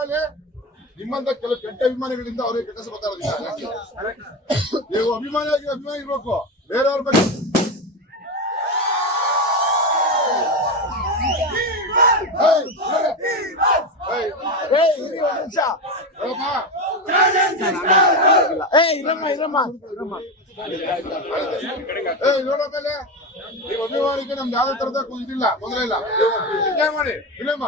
ಮೇಲೆ ನಿಮ್ಮಂತ ಕೆಲವು ಕೆಟ್ಟ ಅಭಿಮಾನಿಗಳಿಂದ ಅವರಿಗೆ ಕೆಟ್ಟ ಮಾತಾಡೋದಿಲ್ಲ. ನೀವು ಅಭಿಮಾನಿ ಇರ್ಬೇಕು, ಬೇರೆಯವ್ರ ಬಗ್ಗೆ ಮೇಲೆ ನೀವು ಅಭಿಮಾನಿಗೆ ನಮ್ದು ಯಾವ್ದೇ ತರದ ಇದಿಲ್ಲ, ತೊಂದರೆ ಇಲ್ಲ, ಎಂಜಾಯ್ ಮಾಡಿ ಫಿಲಿಮ್.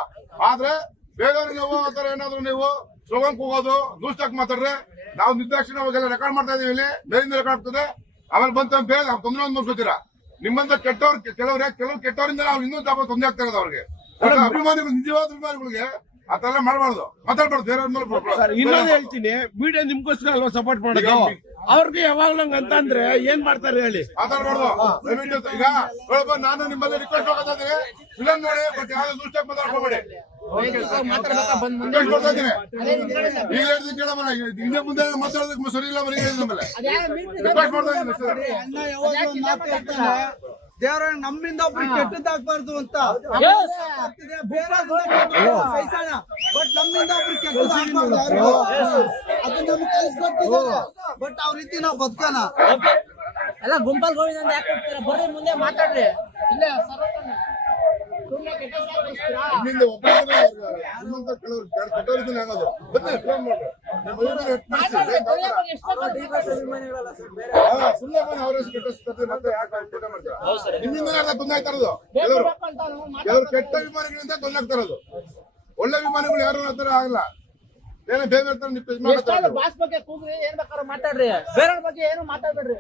ಆದ್ರೆ ಬೇರೆಯವ್ರಿಗೆ ನೋವು ಆತರ ಏನಾದ್ರು ನೀವು ಸ್ಲೋಗನ್ ಕೂಗೋದು ದೂಷ್ಟಾಕ್ ಮಾತಾಡ್ರೆ ನಾವು ನಿರ್ದಾಕ್ಷಿಣ ಅವಾಗೆಲ್ಲ ರೆಕಾರ್ಡ್ ಮಾಡ್ತಾ ಇದೀವಿ, ಇಲ್ಲಿ ಬೇರಿಂದ ರೆಕಾರ್ಡ್ ಆಗ್ತದೆ. ಆಮೇಲೆ ಬಂತ ಬೇಗ ತೊಂದರೆ ಒಂದು ಮುಗಿಸ್ತೀರಾ. ನಿಮ್ಮಂತ ಕೆಲವು ಕೆಟ್ಟವರಿಂದ ನಾವು ಇನ್ನೂ ತೊಂದರೆ ಆಗ್ತಾ ಇರೋದು ಅವ್ರಿಗೆ. ಅಭಿಮಾನಿಗಳು, ನಿಜವಾದ ಅಭಿಮಾನಿಗಳಿಗೆ ಆತರ ಮಾಡಬಾರ್ದು, ಮಾತಾಡ್ಬಾರ್ದು ಬೇರೆಯವ್ರ. ಇನ್ನೊಂದು ಹೇಳ್ತೀನಿ, ಮೀಡಿಯಾ ನಿಮ್ಗೋಸ್ಕರ ಅಲ್ವಾ ಸಪೋರ್ಟ್ ಮಾಡೋದು, ಅವ್ರಿಗೆ ಯಾವಾಗ್ಲೂ ಅಂತಂದ್ರೆ ಏನ್ ಮಾಡ್ತಾರೆ ಹೇಳಿ, ಮಾತಾಡ್ಬಾರ್ದು. ದಯವಿಟ್ಟು ಈಗ ನಾನು ನಿಮ್ಮಲ್ಲಿ ರಿಕ್ವೆಸ್ಟ್ ಮಾಡ್ತಾ ಇದ್ದೀನಿ, ಫಿಲಂ ನೋಡಿ, ಬಟ್ ಯಾವ್ದು ದುಷ್ಟ ಮಾತಾಡ್ಕೋಬೇಡಿ. ಈಗ ಹೇಳ್ತೀನಿ ಕೇಳಮ್ಮ, ಹಿಂದೆ ಮುಂದೆ ಮಾತಾಡೋದಕ್ಕೆ ಸರಿ ಇಲ್ಲ. ರಿಕ್ವೆಸ್ಟ್ ಮಾಡ್ತಾ ಇದ್ದೀನಿ, ದೇವರ ನಮ್ಮಿಂದ ಒಬ್ರಿಗೆ ಕೆಟ್ಟದಾಗಬಾರ್ದು ಅಂತ ಸಹಿಸೋಣ, ಬಟ್ ನಮ್ಮಿಂದ ಒಬ್ರಿಗೆ ಕೆಟ್ಟದಾಗಬಾರ್ದು ಅದು ನಮ್ಗೆ ಕಲಿಸ್ಕೊಟ್ಟಿದ್ದಾರೆ. ಬಟ್ ಅವ್ರ ರೀತಿ ನಾವು ಬದುಕೋಣ. ಎಲ್ಲ ಗುಂಪಲ್ ಗೋವಿಂದ ಯಾಕೆ ಹೋಗ್ತೀರಾ, ಬರ್ರಿ ಮುಂದೆ ಮಾತಾಡ್ರಿ. ಇಲ್ಲೇ ನಿಮ್ಮಿಂದ ಒಬ್ಬರೇ ನಿಮ್ಮಂತ ಕೆಲವರು ಕೆಟ್ಟವರಿದ್ದಾನೆ ಆಗೋದು. ಬನ್ನಿ ಫಿಲಂ ಮಾಡ್ರಿ, ಸುಮ್ಮನೆ ಬಂದು ಅವರ ಕೆಟ್ಟ ಮತ್ತೆ ಯಾಕೆ ಊಟ ಮಾಡ್ತಾರೆ. ನಿಮ್ಮಿಂದ ತೊಂದರೆ ಆಗ್ತಾ ಇರೋದು. ಕೆಲವರು ಕೆಟ್ಟ ಅಭಿಮಾನಿಗಳಿಂದ ತೊಂದರೆ ಆಗ್ತಾ ಇರೋದು. ಒಳ್ಳೆ ಅಭಿಮಾನಿಗಳು ಯಾರು ಆತರ ಆಗಲ್ಲ. ಏನೋ ಬೇರೆ ಬಾಸ್ ಬಗ್ಗೆ ಕೂಗ್ರಿ, ಏನ್ ಬೇಕಾದ್ರೂ ಮಾತಾಡ್ರಿ, ಬೇರೆಯವ್ರ ಬಗ್ಗೆ ಏನು ಮಾತಾಡ್ಬೇಡ್ರಿ.